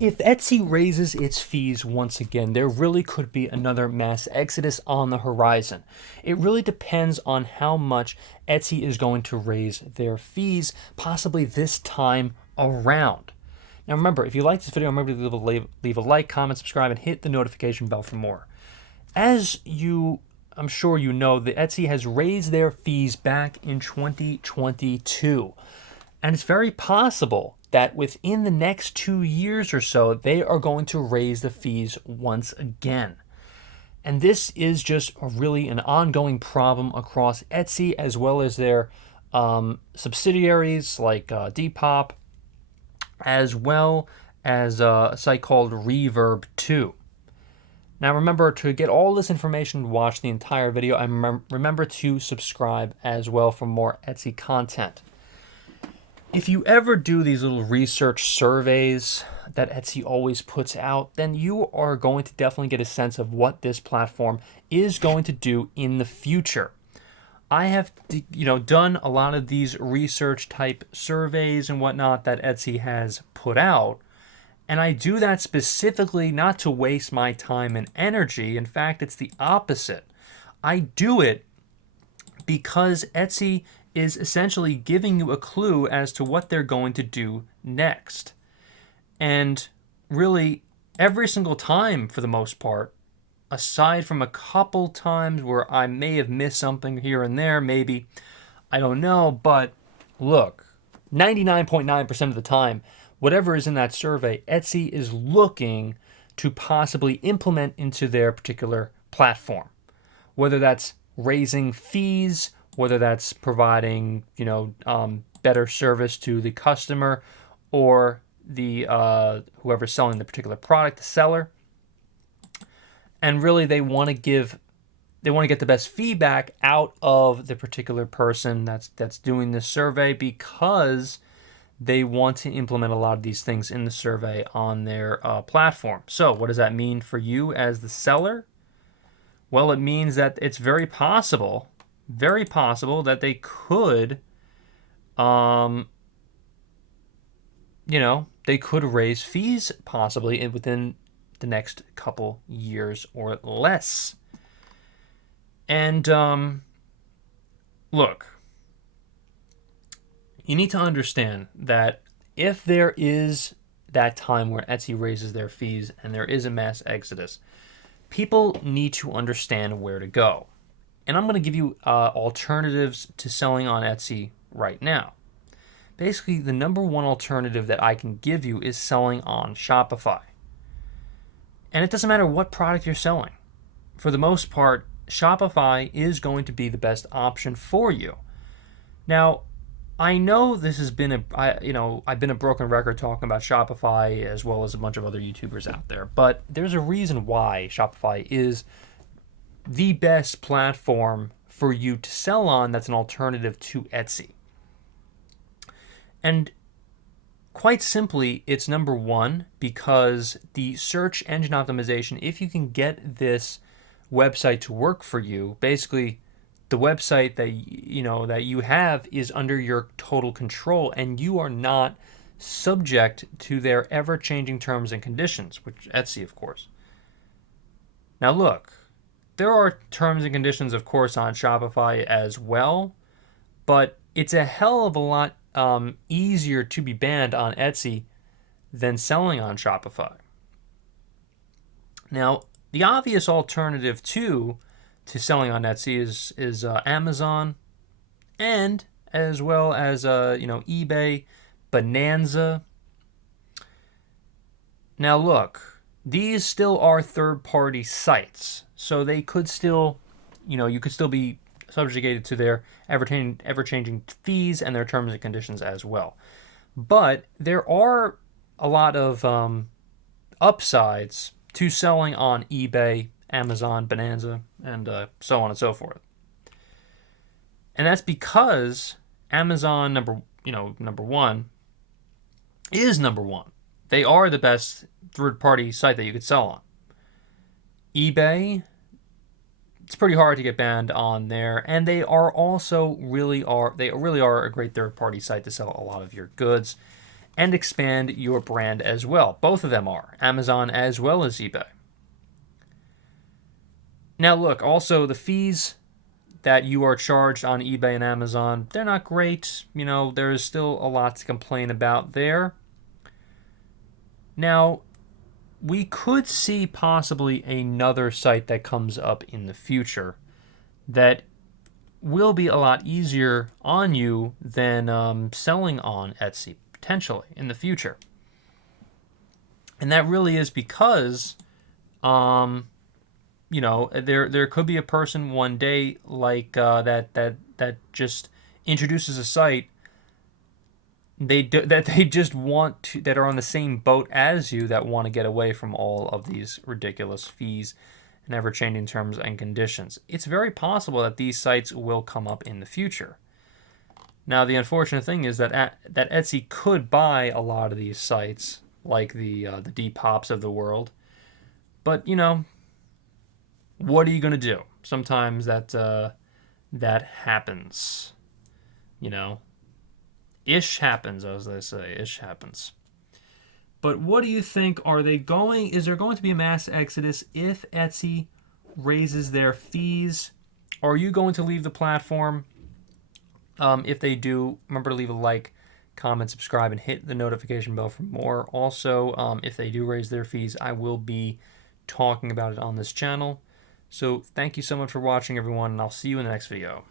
If Etsy raises its fees once again, there really could be another mass exodus on the horizon. It really depends on how much Etsy is going to raise their fees, possibly this time around. Now remember, if you like this video, remember to leave a like, comment, subscribe, and hit the notification bell for more. I'm sure you know, that Etsy has raised their fees back in 2022. And it's very possible that within the next 2 years or so, they are going to raise the fees once again. And this is just really an ongoing problem across Etsy, as well as their subsidiaries like Depop, as well as a site called Reverb 2. Now remember, to get all this information, watch the entire video, and remember to subscribe as well for more Etsy content. If you ever do these little research surveys that Etsy always puts out, then you are going to definitely get a sense of what this platform is going to do in the future. I have, done a lot of these research type surveys and whatnot that Etsy has put out. And I do that specifically not to waste my time and energy. In fact, it's the opposite. I do it because Etsy is essentially giving you a clue as to what they're going to do next. And really, every single time, for the most part, aside from a couple times where I may have missed something here and there, maybe, I don't know, but look, 99.9% of the time, whatever is in that survey, Etsy is looking to possibly implement into their particular platform. Whether that's raising fees, whether that's providing, better service to the customer or the whoever's selling the particular product, the seller. And really, they want to get the best feedback out of the particular person that's doing this survey, because they want to implement a lot of these things in the survey on their platform. So what does that mean for you as the seller? Well, it means that it's very possible that they could, they could raise fees possibly within the next couple years or less. And look, you need to understand that if there is that time where Etsy raises their fees and there is a mass exodus, people need to understand where to go. And I'm going to give you alternatives to selling on Etsy right now. Basically, the number one alternative that I can give you is selling on Shopify. And it doesn't matter what product you're selling. For the most part, Shopify is going to be the best option for you. Now, I know this has been I've been a broken record talking about Shopify as well as a bunch of other YouTubers out there, but there's a reason why Shopify is the best platform for you to sell on that's an alternative to Etsy. And quite simply, it's number one because the search engine optimization, if you can get this website to work for you, basically the website that you have is under your total control, and you are not subject to their ever-changing terms and conditions, which Etsy, of course. Now look, there are terms and conditions, of course, on Shopify as well, but it's a hell of a lot easier to be banned on Etsy than selling on Shopify. Now, the obvious alternative to selling on Etsy is Amazon, and as well as eBay, Bonanza. Now look, these still are third-party sites, so they could still, you could still be subjugated to their ever-changing fees and their terms and conditions as well. But there are a lot of upsides to selling on eBay, Amazon, Bonanza, and so on and so forth. And that's because Amazon number one is number one. They are the best third-party site that you could sell on. eBay, it's pretty hard to get banned on there, and they really are a great third-party site to sell a lot of your goods. and expand your brand as well. Both of them are, Amazon as well as eBay. Now look, also the fees that you are charged on eBay and Amazon, they're not great. There is still a lot to complain about there. Now, we could see possibly another site that comes up in the future that will be a lot easier on you than selling on Etsy, potentially, in the future. And that really is because, there could be a person one day like that just introduces a site that are on the same boat as you, that want to get away from all of these ridiculous fees and ever-changing terms and conditions. It's very possible that these sites will come up in the future. Now, the unfortunate thing is that Etsy could buy a lot of these sites, like the Depop's of the world. But what are you going to do? Sometimes that happens. Ish happens, as they say. Ish happens. But what do you think? Is there going to be a mass exodus if Etsy raises their fees? Are you going to leave the platform? If they do, remember to leave a like, comment, subscribe, and hit the notification bell for more. Also, if they do raise their fees, I will be talking about it on this channel. So thank you so much for watching, everyone, and I'll see you in the next video.